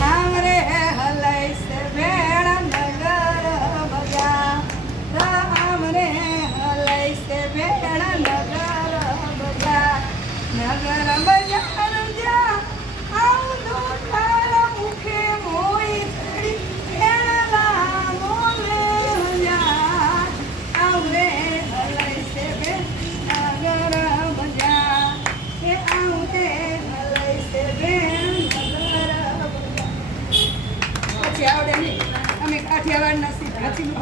हमरे हलै से भेड़ नगर बजा हमरे हलै से भेड़ नगर बजा नगर बजार जा आऊं तो तारा मुखे मोई छड़ी भेड़ला बोले जा हमरे हलै से भेड़ नगर बजा એ આઉતે હलै से भेड़ नगर बजा પછી આવડે નહીં અમે કાઠિયાવાડના સીધા છીએ.